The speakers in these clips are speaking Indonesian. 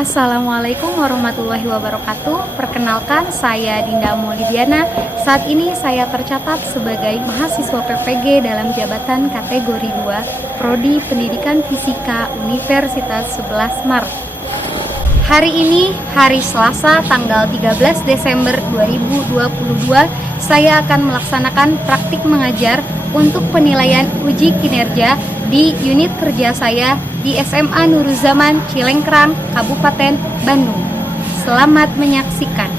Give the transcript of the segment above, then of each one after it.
Assalamualaikum warahmatullahi wabarakatuh. Perkenalkan, saya Dinda Maulidiana. Saat ini saya tercatat sebagai mahasiswa PPG dalam jabatan kategori 2 Prodi Pendidikan Fisika Universitas 11 Maret. Hari ini, hari Selasa, tanggal 13 Desember 2022, saya akan melaksanakan praktik mengajar untuk penilaian uji kinerja di unit kerja saya di SMA Nuruzaman Cilengkrang, Kabupaten Bandung. Selamat menyaksikan.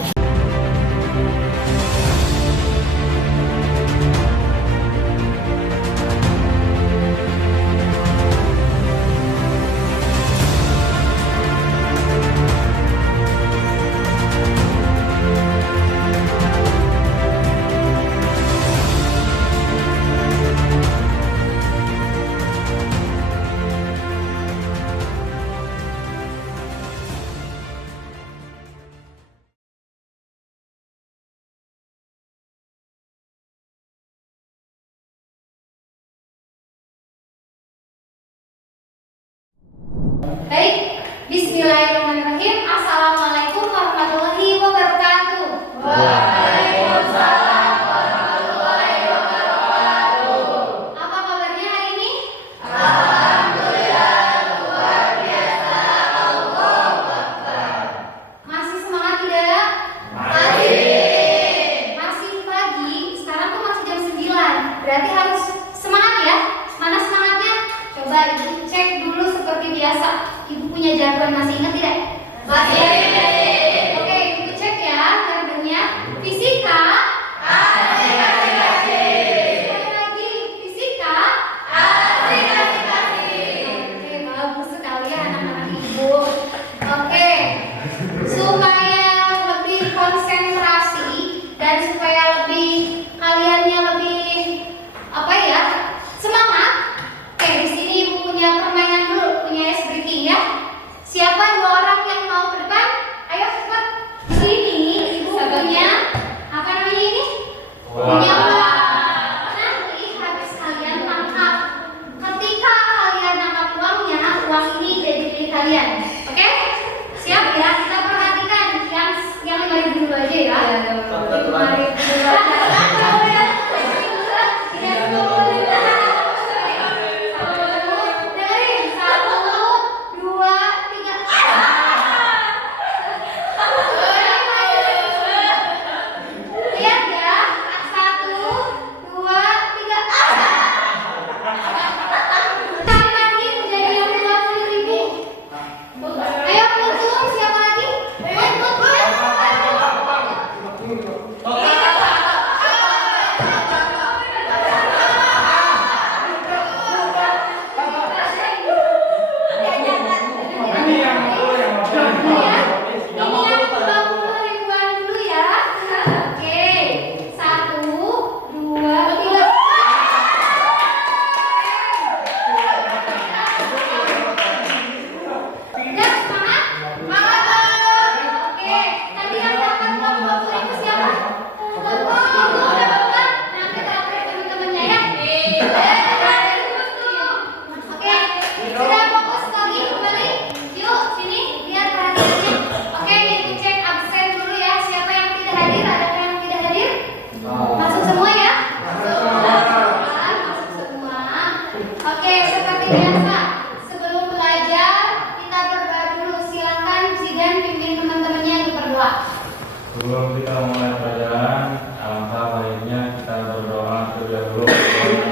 Baik, bismillahirrahmanirrahim. Assalamualaikum warahmatullahi wabarakatuh. Waalaikumsalam warahmatullahi wabarakatuh. Apa kabarnya hari ini? Alhamdulillah, luar biasa. Allahu Akbar. Masih semangat tidak? Masih pagi, sekarang tuh masih jam 9. Berarti harus semangat ya. Mana semangatnya? Coba Ibu cek dulu seperti biasa. Ibu punya jargon, masih ingat tidak? Masih. Oke, Ibu cek ya jargonnya. Fisika. Asik, asik, asik. Sekali lagi, fisika. Asik, asik, asik. Oke, bagus sekali ya anak-anak Ibu. Oke, supaya lebih konsentrasi dan supaya kaliannya lebih semangat. Oke, di sini Ibu punya permainan dulu, punya ice breaking ya. Siapa 2 orang yang mau ke depan? Ayo cepat. Di sini Ibu punya apa namanya ini? Punya uang. Nanti habis kalian tangkap. Ketika kalian tangkap uangnya, uang ini jadi milik kalian. Oke? Siap ya? Kita perhatikan yang 5.000 dulu aja ya. 5.000 dulu aja. Dengerin, 1, 2, 3. Lihat ya, 1, 2, 3. Sekali lagi menjadi yang 20.000. Ayo putus, siapa lagi? Masuk semua ya? Masuk semua. Oke, seperti biasa, sebelum belajar kita berdoa dulu. Silakan Zidan pimpin teman-temannya untuk berdoa. Sebelum kita mulai pelajaran, alangkah baiknya kita berdoa terlebih dahulu.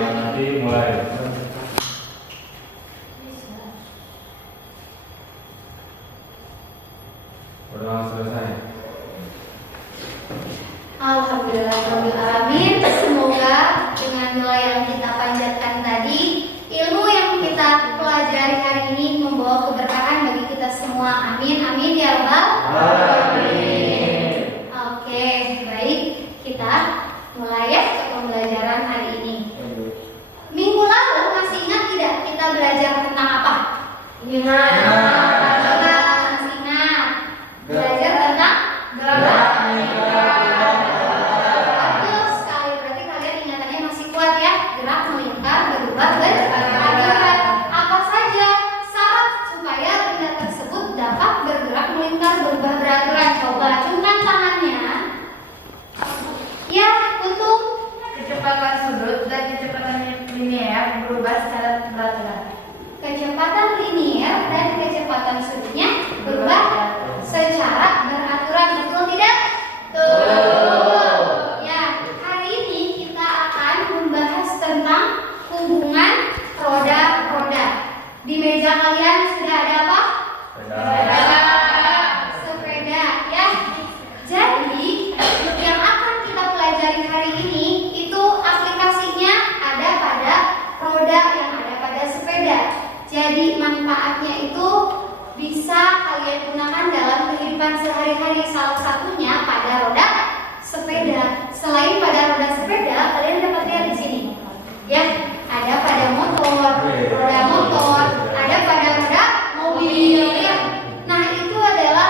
Nanti mulai. Berdoa selesai. Alhamdulillahirrahmanirrahim. Semoga dengan doa yang kita panjatkan tadi, ilmu yang kita pelajari hari ini membawa keberkahan bagi kita semua. Amin, amin ya Rabbal alamin. Oke, baik, kita mulai ya pembelajaran hari ini. Minggu lalu masih ingat tidak kita belajar tentang apa? Ingat. Masih ingat. Belajar tentang Gerak. Bagus sekali, berarti kalian ingatannya masih kuat ya. Gerak, melingkar, berubah, beraturan. Apa saja syarat supaya benda tersebut dapat bergerak sehari-hari, salah satunya pada roda sepeda. Selain pada roda sepeda, kalian dapat lihat di sini, ya, ada pada motor, roda motor, ada pada roda mobil, ya. Nah, itu adalah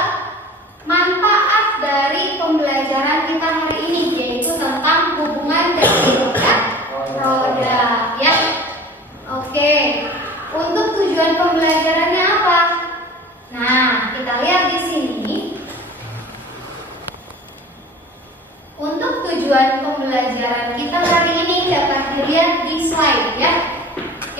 manfaat dari pembelajaran kita hari ini, yaitu tentang hubungan dari roda, ya. Oke, untuk tujuan pembelajarannya apa? Nah, kita lihat di sini. Untuk tujuan pembelajaran kita hari ini dapat dilihat di slide, ya.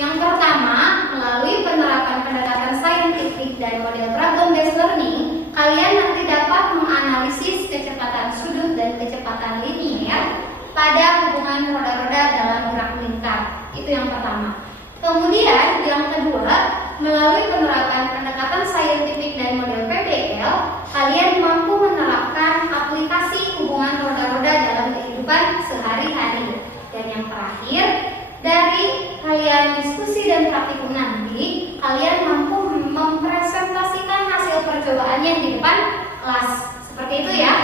Yang pertama, melalui penerapan pendekatan saintifik dan model problem based learning, kalian nanti dapat menganalisis kecepatan sudut dan kecepatan linier pada hubungan roda-roda dalam gerak lingkar. Itu yang pertama. Kemudian yang kedua, melalui penerapan pendekatan saintifik dan model PBL, kalian mampu menerapkan aplikasi hubungan roda-roda dalam kehidupan sehari-hari. Dan yang terakhir, dari kalian diskusi dan praktikum nanti, kalian mampu mempresentasikan hasil percobaannya di depan kelas. Seperti itu ya,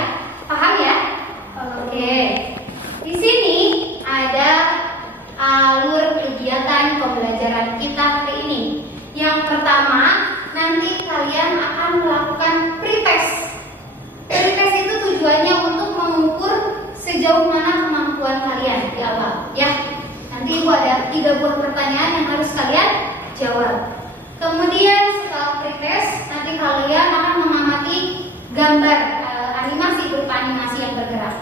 paham ya? Oke. Di sini ada alur kegiatan pembelajaran kita hari ini. Yang pertama, nanti kalian akan melakukan pretest. Pretest itu tujuannya untuk mengukur sejauh mana kemampuan kalian di awal, ya. Nanti Ibu ada 3 buah pertanyaan yang harus kalian jawab. Kemudian setelah pretest, nanti kalian akan mengamati gambar animasi berupa animasi yang bergerak.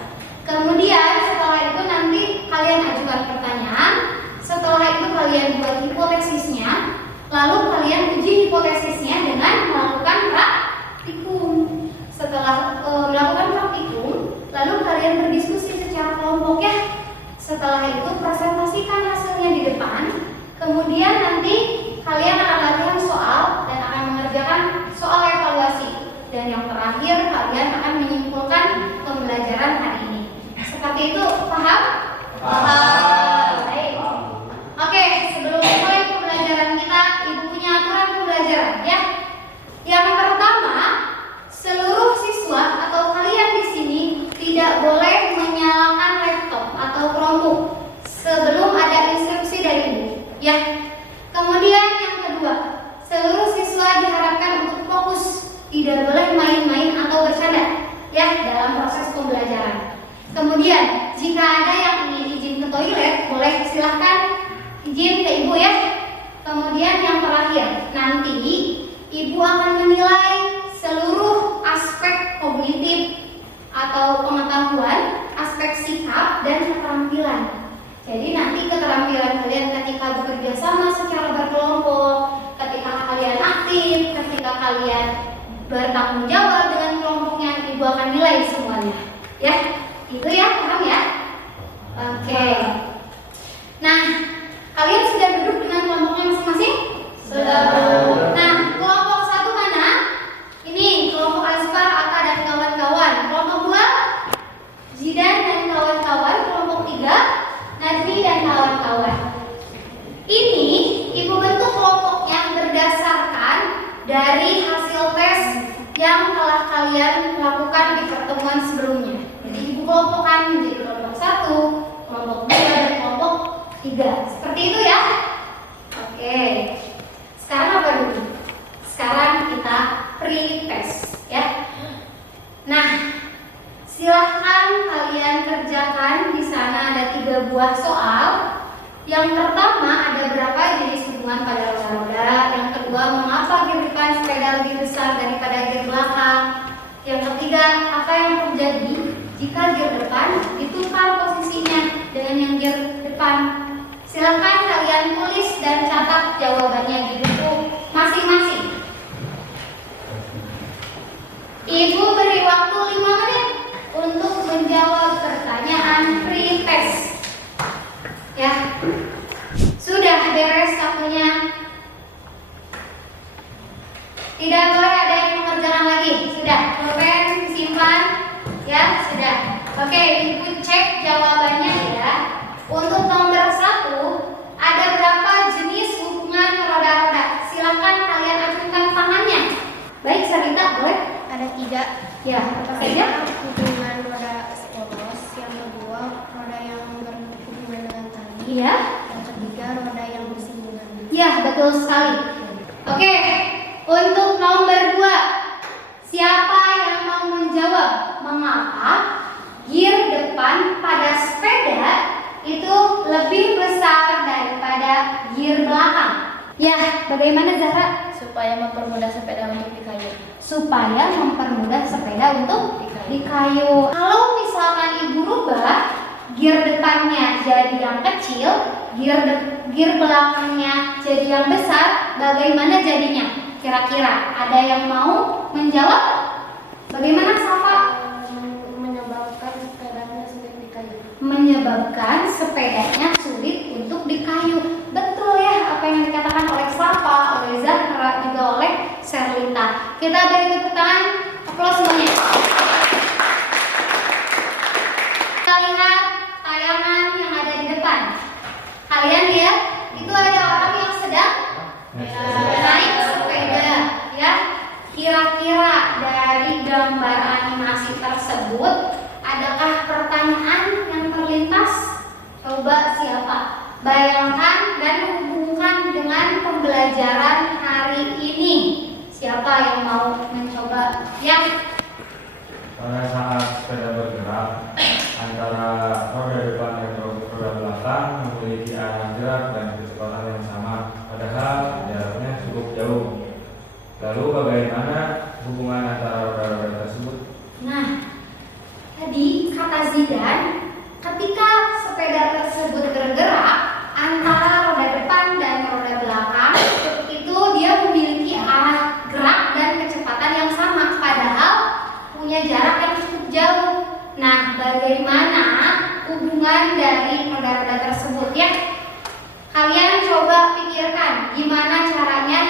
Kemudian setelah itu nanti kalian ajukan pertanyaan. Setelah itu kalian buat hipotesisnya. Lalu kalian uji hipotesisnya dengan melakukan praktikum. Setelah melakukan praktikum, lalu kalian berdiskusi secara kelompok, ya. Setelah itu presentasikan hasilnya di depan. Kemudian nanti kalian akan latihan soal dan akan mengerjakan soal evaluasi. Dan yang terakhir, kalian akan menyimpulkan pembelajaran hari ini. Seperti itu, paham? Paham. Baik. Oke, sebelum mulai pembelajaran kita, Ibu punya aturan pembelajaran, ya. Yang pertama, seluruh siswa atau kalian di sini tidak boleh menyalakan laptop atau Chromebook sebelum ada instruksi dari Ibu, ya. Kemudian yang kedua, seluruh siswa diharapkan untuk fokus, tidak boleh main-main atau bercanda, ya, dalam proses pembelajaran. Kemudian, jika ada yang ingin izin ke toilet, boleh silahkan izin ke Ibu, ya. Kemudian yang terakhir, nanti Ibu akan menilai seluruh aspek kognitif atau pengetahuan, aspek sikap dan keterampilan. Jadi nanti keterampilan kalian ketika bekerja sama secara berkelompok, ketika kalian aktif, ketika kalian bertanggung jawab dengan kelompoknya, Ibu akan nilai semuanya, ya. Itu ya, paham ya? Oke. Nah, kalian sudah duduk dengan kelompoknya masing-masing? Sudah. Nah, kelompok 1 mana? Ini kelompok Azfar, Aka dan kawan-kawan. Kelompok 2, Zidan dan kawan-kawan. Kelompok 3, Najmi dan kawan-kawan. Ini Ibu bentuk kelompoknya berdasarkan dari hasil tes yang telah kalian lakukan di pertemuan sebelumnya. Jadi Ibu kelompokkan menjadi kelompok 1, kelompok 2, dan kelompok 3. Seperti itu ya. Oke. Sekarang apa dulu? Sekarang kita pre-test, ya. Nah, silahkan kalian kerjakan. Di sana ada 3 buah soal. Yang pertama, ada berapa jenis hubungan pada roda-roda. Yang kedua, mengapa gear depan sepeda lebih besar daripada gear belakang. Yang ketiga, apa yang terjadi jika gear depan ditukar posisinya dengan yang gear depan. Silahkan kalian tulis dan catat jawabannya di buku masing-masing. Ibu beri waktu 5 menit untuk menjawab pertanyaan pre-test. Ya, sudah beres waktunya. Tidak boleh ada yang mengerjakan lagi. Sudah, pulpen disimpan. Ya, sudah. Oke, Ibu cek jawabannya ya. Untuk nomor 1, ada berapa jenis hubungan roda-roda? Silakan kalian acungkan tangannya. Baik, Sarita, boleh? Ada 3. Ya, apa saja? Hubungan roda poros, yang kedua roda yang berhubungan dengan tali, Iya. yang ketiga roda yang bersinggungan. Ya, betul sekali. Oke, untuk nomor 2, siapa yang mau menjawab mengapa gear depan pada sepeda itu lebih besar daripada gear belakang? Ya, bagaimana Zahra? Supaya mempermudah sepeda untuk dikayu. Supaya mempermudah sepeda untuk dikayu. Kalau misalkan ibu rubah gear depannya jadi yang kecil, gear belakangnya jadi yang besar, bagaimana jadinya? Kira-kira ada yang mau menjawab? Bagaimana Safa? Menyebabkan sepedanya sulit dikayu. Menyebabkan sepedanya sulit untuk dikayu. Betul ya apa yang dikatakan oleh Safa, oleh Zahra, juga oleh Sherlita. Kita beri tepuk tangan, aplaus semuanya. Kita lihat tayangan yang ada di depan. Kalian lihat, itu ada orang yang sedang naik sepeda, ya. Kira-kira dari gambar animasi tersebut, adakah pertanyaan yang terlintas? Coba siapa? Bayangkan dan hubungkan dengan pembelajaran hari ini. Siapa yang mau mencoba? Ya. Pada saat sepeda bergerak, antara roda depan dan roda belakang memiliki arah gerak dan kecepatan yang sama, padahal jaraknya cukup jauh. Lalu bagaimana hubungan antara roda-roda tersebut? Nah, tadi kata Zidan, ketika sepeda tersebut bergerak antara roda depan dan roda belakang, itu dia memiliki arah gerak dan kecepatan yang sama, padahal punya jarak yang cukup jauh. Nah, bagaimana hubungan dari roda-roda tersebut ya? Kalian coba pikirkan gimana caranya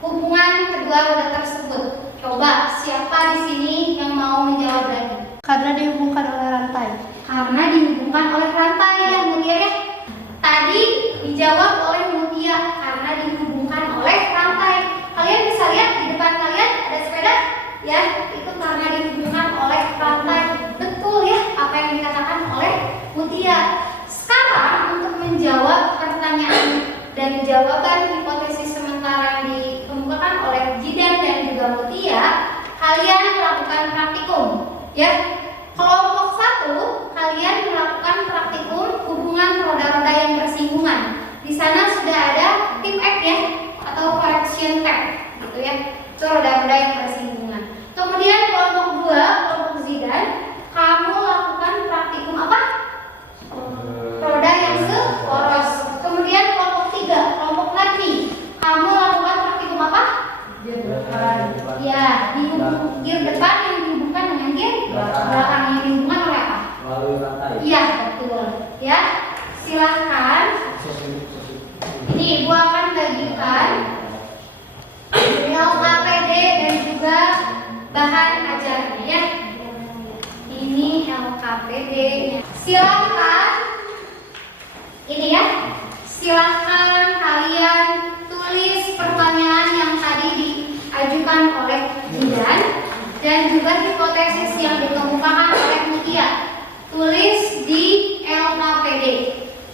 hubungan kedua roda tersebut. Coba siapa di sini yang mau menjawab lagi? Karena dihubungkan oleh rantai. Karena dihubungkan oleh rantai ya Mutia ya. Tadi dijawab oleh Mutia karena dihubungkan oleh rantai. Kalian bisa lihat di depan kalian ada sepeda ya, itu karena dihubungkan oleh rantai. Betul ya apa yang dikatakan oleh Mutia. Sekarang untuk menjawab pertanyaan dan jawaban hipotesis sementara yang dikemukakan oleh Zidan dan juga Mutia, kalian melakukan praktikum ya. Kelompok 1, kalian melakukan praktikum hubungan roda-roda yang bersinggungan. Di sana sudah ada tip X ya, atau correction tab gitu ya. Itu roda-roda yang bersinggungan. Kemudian kelompok 2, kelompok Zidan, kamu lakukan praktikum apa? Roda yang seporos. Kemudian kelompok 3, kelompok Lati, kamu lakukan praktikum apa? Ya, dihubung gear depan yang dihubungkan dengan gear belakang yang dihubungkan oleh apa? Melalui rantai. Iya, betul. Ya, silahkan. Ini ibu akan bagikan LKPD dan juga bahan ajarnya ya. Ini LKPD-nya. Silahkan. Ini ya. Silahkan kalian tulis pertanyaan yang tadi diajukan oleh Zidan dan juga hipotesis yang dikemukakan oleh Mutia. Tulis di LKPD.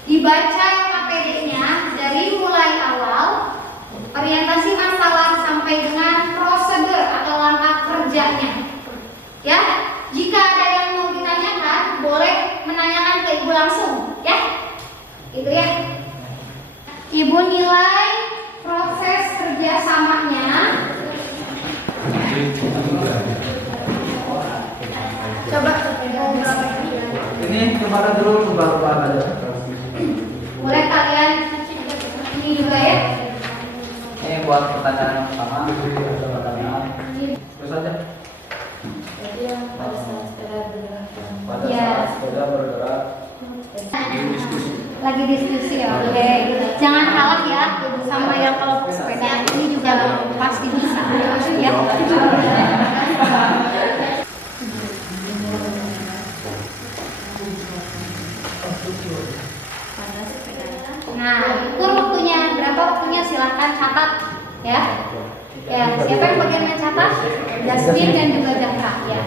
Dibaca LKPD-nya dari mulai awal, orientasi masalah sampai dengan prosedur atau langkah kerjanya. Ya, jika ada yang mau ditanyakan, boleh menanyakan ke ibu langsung, ya. Itu ya. Ibu nilai proses kerjasamanya. Coba Ini kemarin dulu baru ada. mulai kalian ini juga ya. Ini buat pertanyaan yang pertama, pertanyaan. Terus aja. Jadi yang pada saat sepeda bergerak. Pada Ya. saat sepeda bergerak. Lagi diskusi ya. Oke. Jangan kalah ya sama yang kelompok sepeda ini juga pasti bisa ya. Nah, ukur waktunya berapa waktunya silahkan catat ya. Ya, siapa yang bagian mencatat? Jasmine dan juga Zahra. Ya.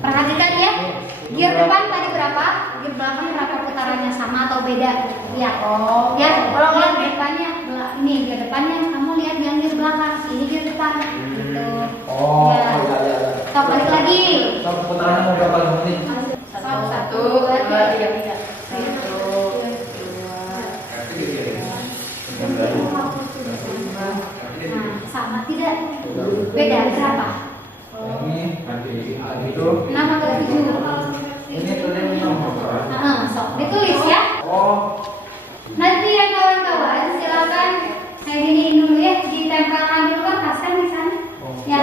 Perhatikan ya. Gear depan tadi berapa? Gear belakang berapa putarannya, sama atau beda? Ya. Oh. Ya. Gear depannya ini gear depannya. Kamu lihat yang gear belakang. Ini gear depan. Gitu. Oh, Ya. ya. Stop, balik lagi. Stop, putarannya mau berapa menit? Satu, dua, tiga. Nah, sama tidak? Beda berapa? Ini itu. 6 atau 7? Ini tadi Sok ditulis ya. Oh, Nanti ya kawan-kawan, silakan kayak gini dulu ya, ditempelkan dulu kan pasang di sana. Ya.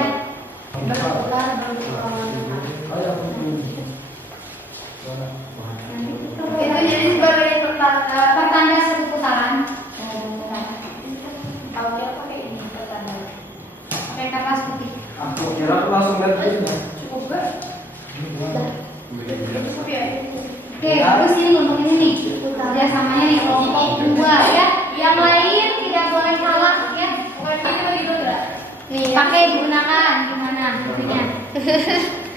Itu jadi sebagai pertanda satu putaran. Pakai apa kayak ini pertanda? Pakai kertas putih. aku kira langsung lihat tulisnya. Cukup gak? Cukup ya? Oke, terus ini untuk ini nih, kerjasamanya nih kelompok 2 ya. Yang lain tidak boleh salah ya. Nih, pakai digunakan gimana buktinya?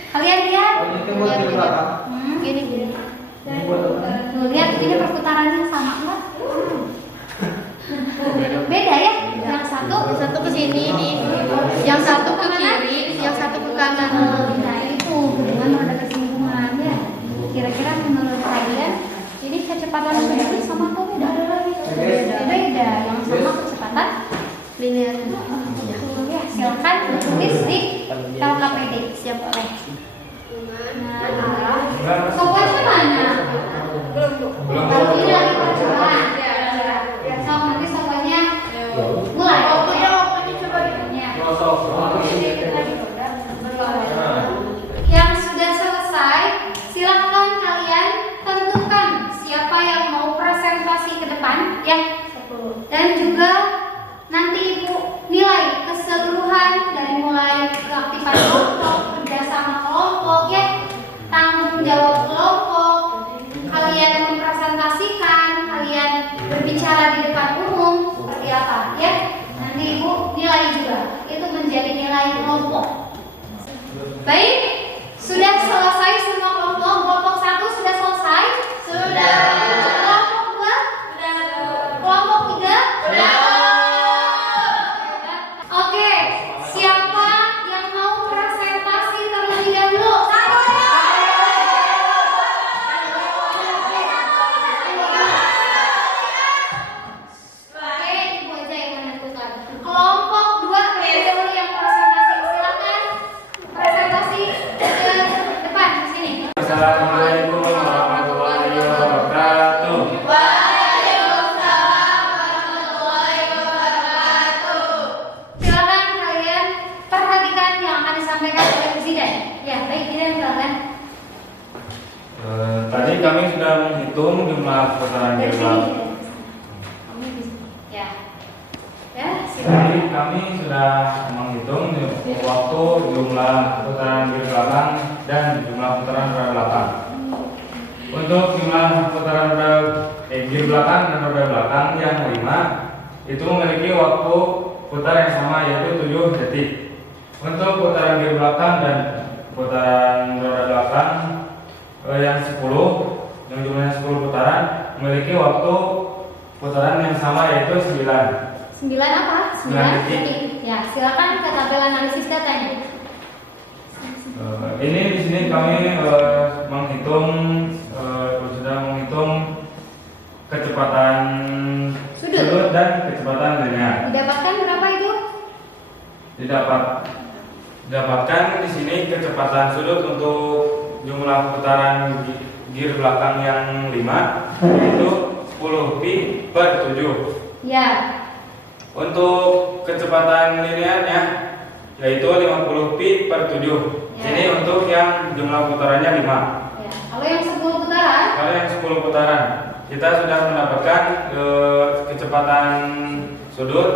Kalian lihat? Oh, ini buat di belakang. Gini. Ini buat apa? Tuh, lihat ini perputarannya sama enggak? Beda ya? Yang satu ke sini nih. Yang satu ke kiri, yang satu ke kanan. Nah itu hubungan roda kesinambungan ya. Kira-kira menurut kalian ini kecepatan sudut sama atau beda? Beda. Yang sama kecepatan Linear. ya. Silakan tulis di LKPD. Siap oleh. Nah, soalnya mana? Kalau ini lagi percobaan. Sok nanti soalnya mulai. Waktunya coba Ya. Nah, Yang sudah selesai, silakan kalian tentukan siapa yang mau presentasi ke depan ya. Dan juga nanti Ibu nilai keseluruhan dari mulai keaktifan kelompok, kerjasama kelompok ya, tanggung jawab kelompok, kalian mempresentasikan, kalian berbicara di depan umum seperti apa ya. Nanti Ibu nilai juga, itu menjadi nilai kelompok. Baik, sudah selesai semua kelompok. Kelompok 1 sudah selesai? Sudah. Kelompok 2? Sudah. Kelompok 3? Sudah. Oke, siapa yang mau presentasi terlebih dahulu? Oke, Ibu aja yang menentukan. Kelompok 2 terlebih dahulu yang presentasi. Silakan presentasi ke depan di sini. Assalamualaikum warahmatullahi wabarakatuh. Silakan kalian perhatikan yang akan disampaikan oleh Presiden. Ya, baik, Presiden silakan. Tadi kami sudah menghitung jumlah putaran Dari gear sini. belakang. Ya. Ya, Tadi silakan. kami sudah menghitung waktu, jumlah putaran gear belakang dan jumlah putaran roda belakang. Untuk jumlah putaran gear belakang dan roda belakang yang 5 itu memiliki waktu putar yang sama yaitu 7 detik. Untuk putaran gear belakang dan putaran roda belakang yang 10 yang jumlahnya 10 putaran memiliki waktu putaran yang sama yaitu 9. 9 apa? 9 detik. Ya, silakan ke tabel analisis datanya. Ini di sini kami menghitung sudah menghitung kecepatan sudut dan kecepatan linear. Didapatkan berapa itu? Didapatkan di sini kecepatan sudut untuk jumlah putaran gear belakang yang 5 yaitu 10 pi per 7. Ya. Untuk kecepatan linearnya yaitu 50 pi per 7. Ya. Ini untuk yang jumlah putarannya 5. Ya. Kalau yang 10 putaran? Kalau yang 10 putaran kita sudah mendapatkan kecepatan sudut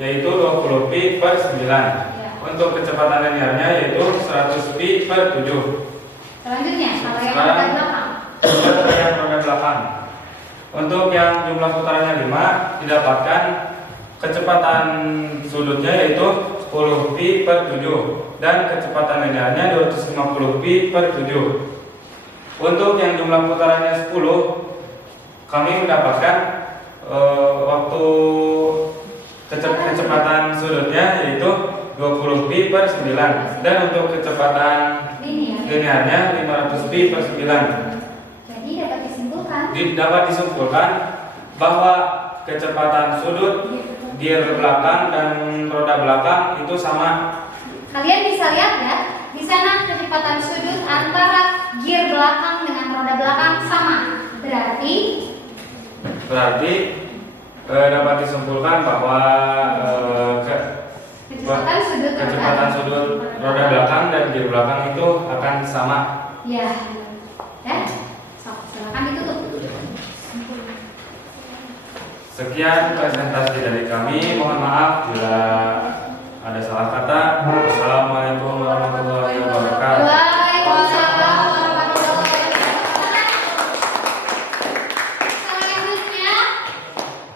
yaitu 20 pi per 9. Ya. Untuk kecepatan linearnya yaitu 100 pi per 7. Selanjutnya, kalau yang Sekarang, roda belakang. yang roda belakang. Untuk yang jumlah putarannya 5 didapatkan kecepatan sudutnya yaitu 10 pi per 7 dan kecepatan linearnya 250 pi per 7. Untuk yang jumlah putarannya 10, kami mendapatkan waktu kecepatan sudutnya yaitu 20 pi per 9 dan untuk kecepatan linearnya 500 pi per 9. Jadi Dapat disimpulkan bahwa kecepatan sudut gear belakang dan roda belakang itu sama. kalian bisa lihat ya, di sana kecepatan sudut antara gear belakang dengan roda belakang sama. Berarti dapat disimpulkan bahwa kecepatan sudut roda belakang dan gear belakang itu akan sama. ya, silakan ditutup. Sekian presentasi dari kami. Mohon maaf bila ada salah kata. Wassalamualaikum warahmatullahi wabarakatuh. Waalaikumsalam warahmatullahi wabarakatuh. Selanjutnya,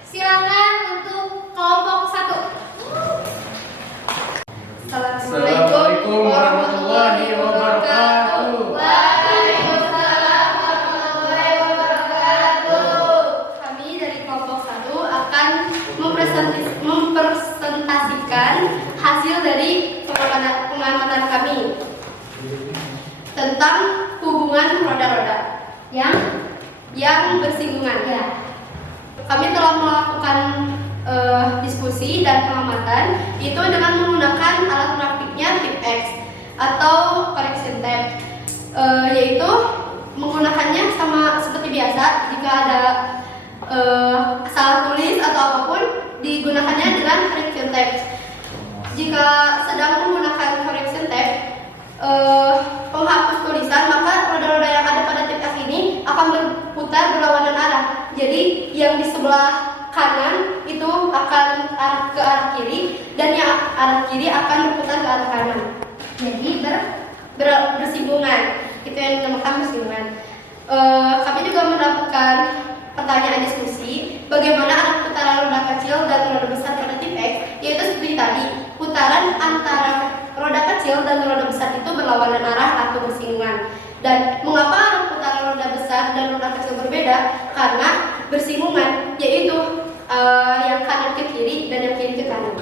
silakan untuk kelompok 1. Assalamualaikum warahmatullahi wabarakatuh. Waalaikumsalam warahmatullahi wabarakatuh. Kami dari kelompok 1 akan mempresentasikan hasil dari pengamatan kami tentang hubungan roda-roda yang bersinggungan. Ya. Kami telah melakukan diskusi dan pengamatan itu dengan menggunakan alat praktiknya tip X atau correction tape, yaitu menggunakannya sama seperti biasa. Jika ada salah tulis atau apapun, digunakannya dengan correction tape. Jika sedang menggunakan correction tape penghapus tulisan, maka roda-roda yang ada pada tip X ini akan berputar berlawanan arah. Jadi yang di sebelah kanan itu akan ke arah kiri dan yang arah kiri akan berputar ke arah kanan. Jadi bersinggungan. Itu yang dinamakan bersinggungan. Kami juga mendapatkan pertanyaan diskusi bagaimana arah putaran roda kecil dan roda besar pada tip X, yaitu seperti tadi, putaran antara roda kecil dan roda besar itu berlawanan arah atau bersinggungan. Dan mengapa arah putaran roda besar dan roda kecil berbeda? Karena bersinggungan, yaitu yang kanan ke kiri dan yang kiri ke kanan.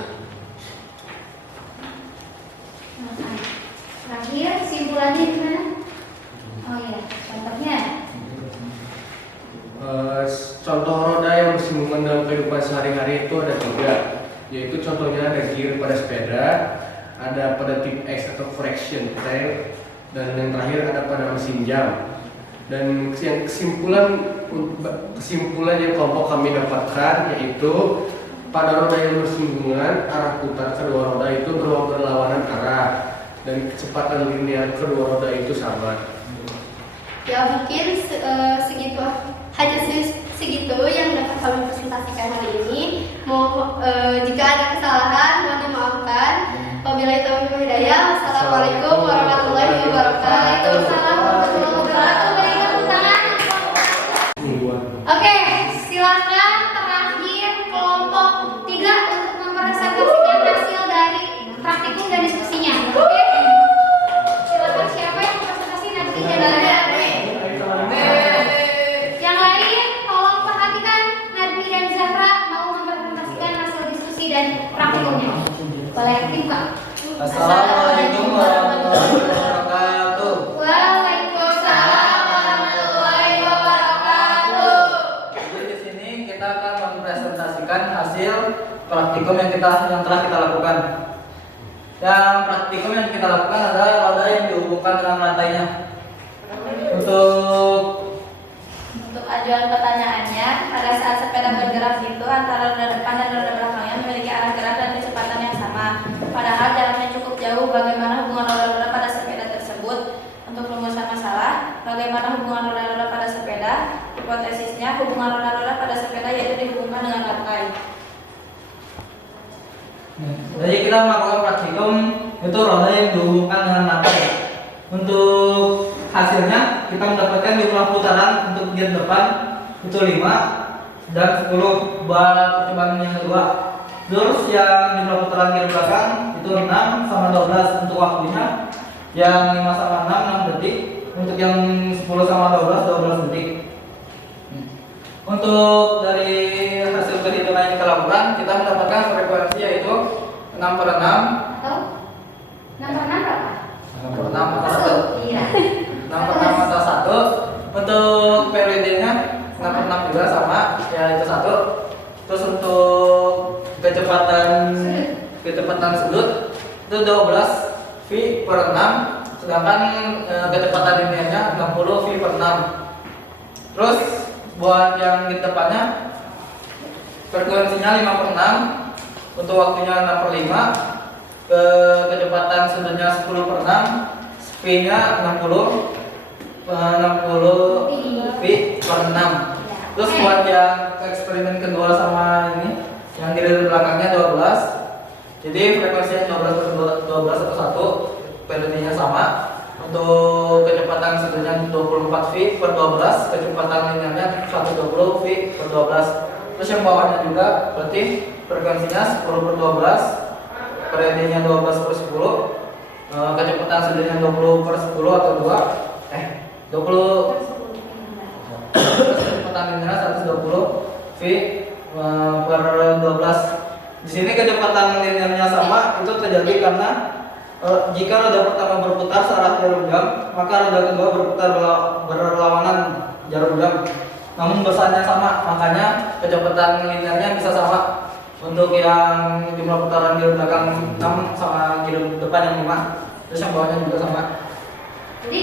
Terakhir, simpulannya gimana? Oh iya, contohnya. Contoh roda yang bersinggungan dalam kehidupan sehari-hari itu ada 3, yaitu contohnya ada gear pada sepeda, ada pada tip X atau friction tail, dan yang terakhir ada pada mesin jam. Dan yang kesimpulan yang kelompok kami dapatkan yaitu pada roda yang bersinggungan, arah putar kedua roda itu berlawanan arah dan kecepatan linear kedua roda itu sama. Ya mungkin segitu yang dapat kami presentasikan hari ini. Jika ada kesalahan mohon dimaafkan. Wabillahi taufiq wal hidayah. Wassalamualaikum warahmatullahi wabarakatuh. Waalaikumsalam warahmatullahi wabarakatuh. Berikan tepuk tangan. Oke, silakan terakhir kelompok 3 untuk mempresentasikan hasil dari praktikum dan diskusinya. Oke. Silakan siapa yang presentasi nanti jadwalnya. Yang lain tolong perhatikan, Nadmi dan Zahra mau mempresentasikan hasil diskusi dan praktikumnya. Boleh dibuka. Assalamualaikum warahmatullahi wabarakatuh. Waalaikumsalam warahmatullahi wabarakatuh. Jadi di sini kita akan mempresentasikan hasil praktikum yang telah kita lakukan. Yang praktikum yang kita lakukan adalah roda yang dihubungkan dengan lantainya. Untuk ajuan pertanyaannya, pada saat sepeda bergerak itu antara roda depan dan roda belakangnya memiliki arah gerak dan kecepatan yang sama. Padahal jaraknya cukup jauh. Bagaimana hubungan roda-roda pada sepeda tersebut? Untuk rumusan masalah, bagaimana hubungan roda-roda pada sepeda? Hipotesisnya, hubungan roda-roda pada sepeda yaitu dihubungkan dengan lantai. Jadi kita melakukan praktikum itu roda yang dihubungkan dengan lantai. Untuk hasilnya kita mendapatkan jumlah putaran untuk gear depan itu 5 dan 10 buat percobaan yang kedua. Terus yang jumlah putaran gear belakang itu itu 6 sama 12 untuk waktunya. Yang 5 sama 6 detik. Untuk yang 10 sama 12 detik. Untuk dari hasil perhitungan yang kita lakukan, kita mendapatkan frekuensi yaitu 6 per 6 Atau 6/6 berapa? 6 per 6 atau 1. Iya. 6 per 6 atau 1. Untuk periodenya 6 per 6 juga sama, ya itu 1. Terus untuk kecepatan sudut itu 12 V per 6, sedangkan kecepatan linearnya 60 V per 6. Terus buat yang di depannya frekuensinya 5 per 6, untuk waktunya 6 per 5, kecepatan sudutnya 10 per 6, V-nya 60 V per 6. Terus buat yang eksperimen kedua sama ini, yang di belakangnya 12, jadi frekuensinya 12 per 12 atau 1, periodenya sama. Untuk kecepatan sudutnya 24 V per 12, kecepatan linearnya 120 V per 12. Terus yang bawahnya juga berarti frekuensinya 10 per 12, periodenya 12 per 10, kecepatan sudutnya 20 per 10 atau 20 terus kecepatan linearnya 120 V per 12. Di sini kecepatan linearnya sama, itu terjadi karena jika roda pertama berputar searah jarum jam, maka roda kedua berputar berlawanan jarum jam. Namun besarnya sama, makanya kecepatan linearnya bisa sama. Untuk yang jumlah putaran jarum belakang 6 sama jarum depan yang 5, terus yang bawahnya juga sama. Jadi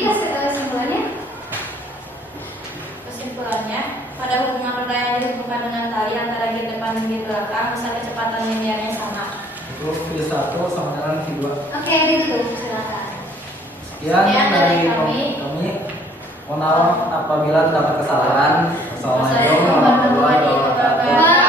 Kesimpulannya, pada hubungan roda yang dihubungkan dengan tali antara gear depan dan gear belakang, misal kecepatan linearnya sama. Itu V1 sama dengan V2. Oke, ditutup, silakan. Sekian dari kami. Mohon maaf apabila terdapat kesalahan. Wassalamualaikum warahmatullahi wabarakatuh.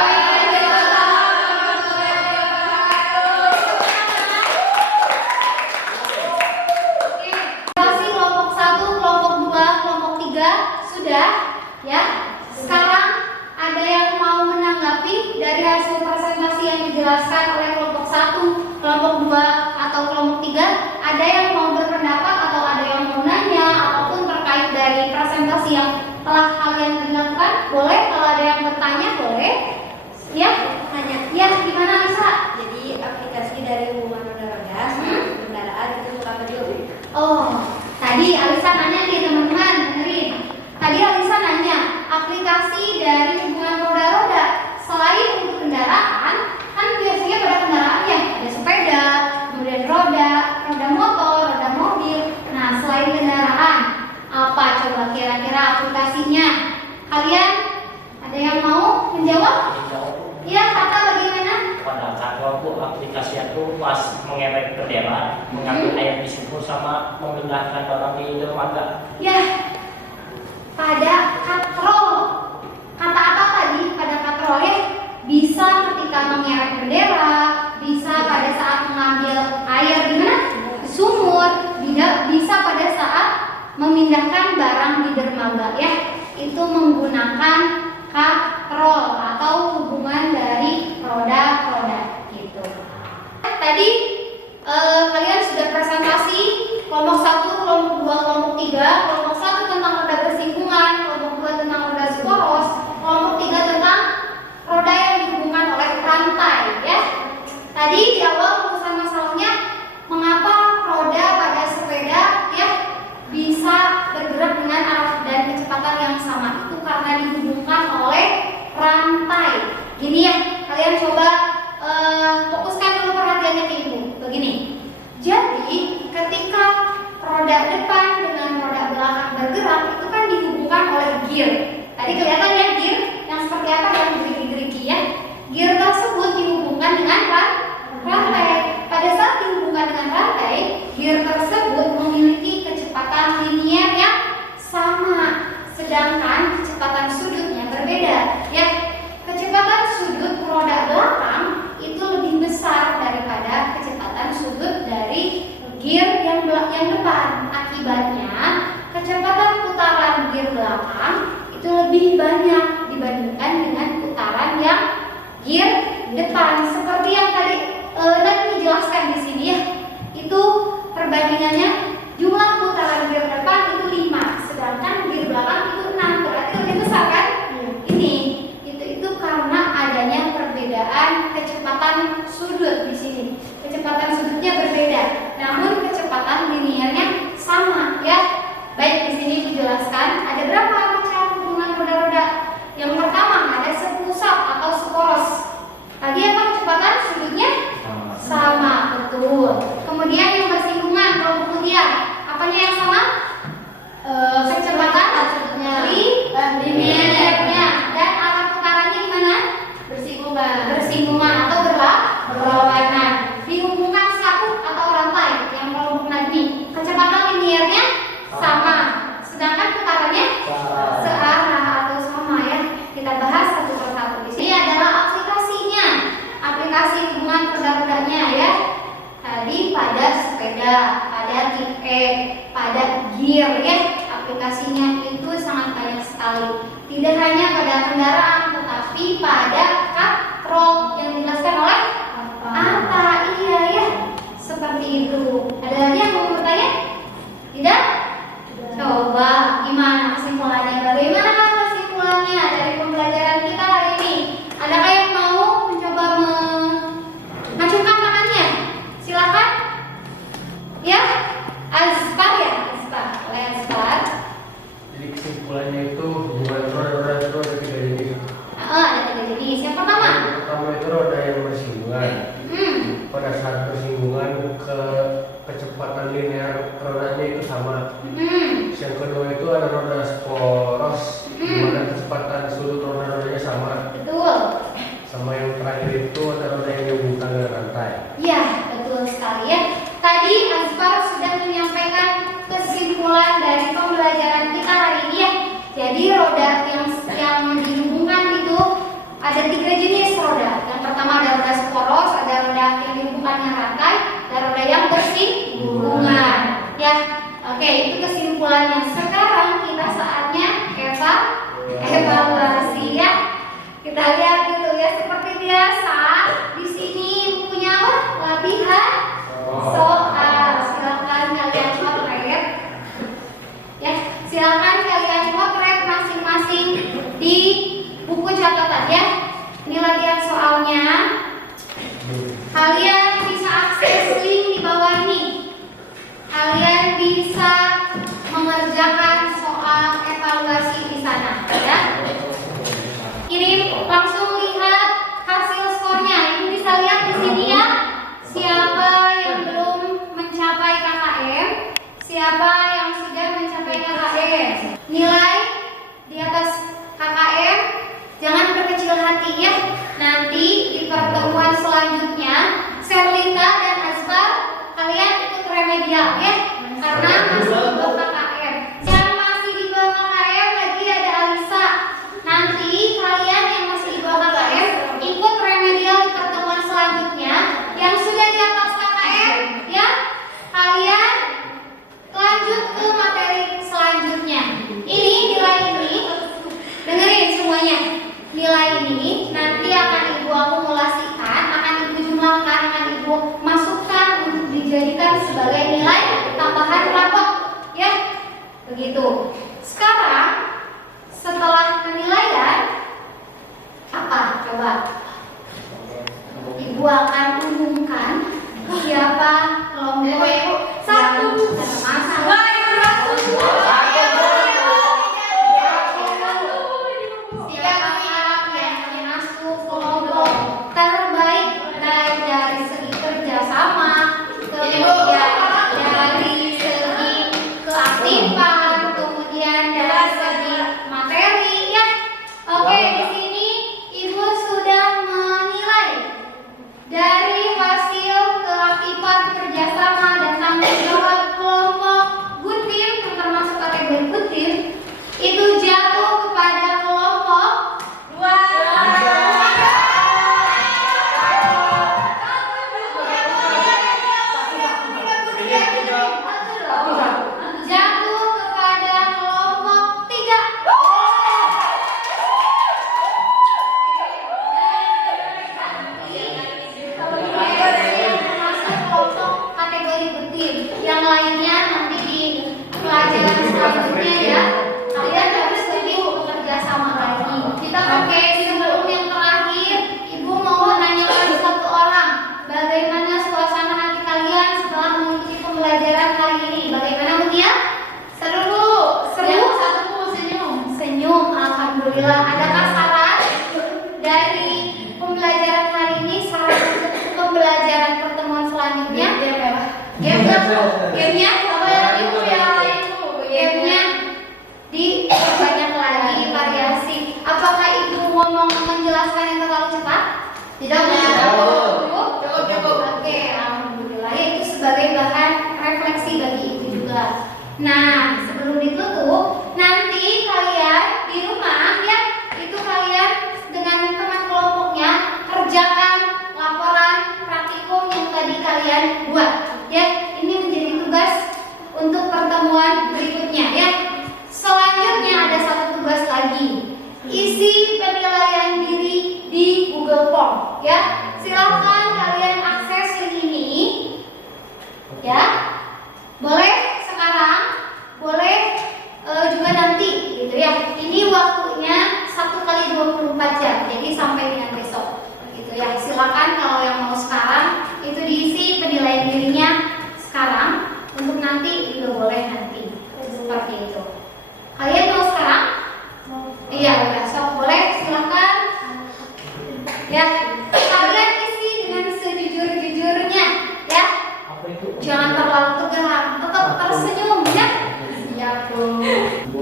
Dijelaskan oleh kelompok 1, kelompok 2, atau kelompok 3. Ada yang mau berpendapat atau ada yang mau nanya apapun terkait dari presentasi yang telah kalian dengarkan? Boleh. Kalau ada yang bertanya boleh. Ya, Nanya. ya, gimana Lisa? Jadi aplikasi dari hubungan roda-roda sama kendaraan itu untuk apa juga, Bu? Oh, tadi Alisa nanya nih teman-teman, dengerin. Tadi Alisa nanya aplikasi dari hubungan roda-roda selain untuk kendaraan. Kan biasanya pada kendaraan ya ada sepeda, kemudian roda motor, roda mobil. Nah, selain kendaraan, apa coba kira-kira aplikasinya? Kalian ada yang mau menjawab? Iya, Kakak bagaimana? Pada saat waktu aplikasi aku pas mengerek bendera, mengambil air di sumur sama memindahkan orang di dermaga. Ya, pada katrol. Kata apa tadi? Pada katrol ya. Bisa ketika mengerek bendera, bisa pada saat mengambil air di mana? Sumur, bisa pada saat memindahkan barang di dermaga ya. Itu menggunakan katrol atau hubungan dari roda-roda gitu. Tadi kalian sudah presentasi kelompok 1, kelompok 2, kelompok 3. Kelompok 1 tentang roda bersinggungan, kelompok 2 tentang roda poros, kelompok 3 tentang roda yang dihubungkan oleh rantai ya. Tadi di awal rumusan masalahnya mengapa roda pada sepeda ya bisa bergerak dengan arah dan kecepatan yang sama, itu karena dihubungkan oleh rantai. Gini ya, kalian coba fokuskan dulu perhatiannya ke ibu. Begini. Jadi ketika roda depan dengan roda belakang bergerak itu kan dihubungkan oleh gear. Tadi kelihatan ya gear yang seperti apa yang gerigi-gerigi ya. Gear tersebut dihubungkan dengan rantai. Pada saat dihubungkan dengan rantai, gear tersebut memiliki kecepatan linear yang sama, sedangkan kecepatan sudutnya berbeda. Ya, kecepatan sudut roda belakang itu lebih besar daripada kecepatan sudut dari gear yang depan. Akibatnya, kecepatan putaran gear belakang itu lebih banyak dibandingkan dengan putaran yang gear depan. Seperti yang tadi dijelaskan di sini ya. pada tip E, pada gear ya. Aplikasinya itu sangat banyak sekali. Tidak hanya pada kendaraan, tetapi pada katrol yang dijelaskan oleh Atta. Iya ya, seperti itu. Ada lagi yang mau bertanya? Tidak? Coba gimana kesimpulannya? Bagaimana kesimpulannya dari pembelajaran kita hari ini? Adakah yang mau mencoba mengacungkan tangannya? Silakan. Ya, Azfar ya, Azfar. Oleh Azfar. Jadi kesimpulannya itu hubungan roda itu ada 3 jenis. Ada 3 jenis. Yang pertama. Yang pertama itu roda yang bersinggungan. Pada saat bersinggungan kecepatan linear rodanya itu sama. Yang kedua itu ada roda sporos, di mana kecepatan sudut roda-rodanya sama. Betul. Sama yang terakhir itu ada roda yang dihubungkan dengan rantai. Ya, betul sekali ya. Tadi Azfar sudah menyampaikan kesimpulan dari pembelajaran kita hari ini ya. Jadi roda yang dihubungkan itu ada 3 jenis roda. Yang pertama ada roda sporos, ada roda yang dihubungkan dengan rantai, dan roda yang bersinggungan. Ya, oke, itu kesimpulannya. Sekarang kita saatnya evaluasi ya. Kita lihat gitu ya, seperti biasa di sini bukunya apa? Latihan soal. Silakan kalian potret. Ya, silakan kalian potret masing-masing di buku catatan ya. Ini latihan soalnya. Kalian bisa akses link di bawah ini. Kalian bisa mengerjakan soal evaluasi di sana ya. Kirim langsung lihat hasil skornya. Ibu bisa lihat di sini ya. Siapa yang belum mencapai KKM, siapa yang sudah mencapai KKM. Nilai di atas KKM jangan berkecil hati ya. Nanti di pertemuan selanjutnya Serlinda dan Azfar kalian ikut remedial ya. Karena masih di bawah KKM. Yang masih di bawah KKM lagi ada Alisa. Nanti kalian yang masih di bawah KKM ikut remedial di pertemuan selanjutnya. Yang sudah di atas KKM ya, kalian lanjut ke materi selanjutnya. Ini nilai ini, dengerin semuanya. Nilai ini nanti akan ibu akumulasikan, akan ibu jumlahkan, akan ibu masukkan untuk dijadikan sebagai nilai tambahan rapot ya. Begitu. Sekarang setelah penilaian apa coba? Ibu akan umumkan siapa kelompok satu masalah. Siapa yang masuk kelompok terbaik baik dari segi kerjasama, kemudian dari segi keaktifan, kemudian dari segi materi ya. Oke, di sini ibu sudah menilai dari hasil keaktifan, kerjasama, dan tanggung jawab kelompok good team yang termasuk kategori good team itu jatuh kepada kelompok 2. Jatuh kepada kelompok 3. Masuk kelompok kategori good team. Yang lainnya nanti di pelajaran selanjutnya ya. Kalian harus lebih bekerja sama lagi. Kita pakai sebelum yang terakhir, ibu mau menanyakan satu orang, bagaimana suasana hati kalian setelah mengikuti pembelajaran hari ini? Bagaimana Mutia? Seru? Seru? Satu senyum. Senyum, alhamdulillah. Adakah saran dari pembelajaran hari ini, saran untuk pembelajaran pertemuan selanjutnya? Gamenya apa ya ibu ya? Gamenya diperbanyak lagi variasi. Apakah ibu ngomong menjelaskan yang terlalu cepat? Tidak cukup. Oke, alhamdulillah. Itu sebagai bahan refleksi bagi ibu juga. Nah, sebelum ditutup, nanti kalian di rumah ya, itu kalian dengan teman kelompoknya kerjakan laporan praktikum yang tadi kalian buat. Ya, ini menjadi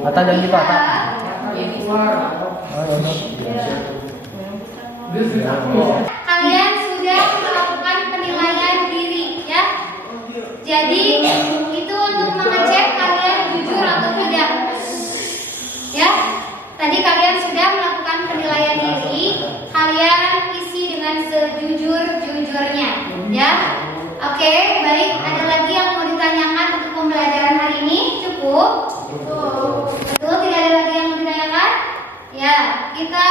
Ata janji Pak, Ata. Kalian sudah melakukan penilaian diri ya. Jadi itu untuk mengecek kalian jujur atau tidak. Ya. Tadi kalian sudah melakukan penilaian diri, kalian isi dengan sejujur-jujurnya ya. Oke, baik. Ada lagi yang mau ditanyakan untuk pembelajaran hari ini? Cukup? Betul, tidak ada lagi yang mau ditanyakan? Ya, kita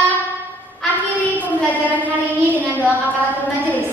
akhiri pembelajaran hari ini dengan doa kafaratul majelis.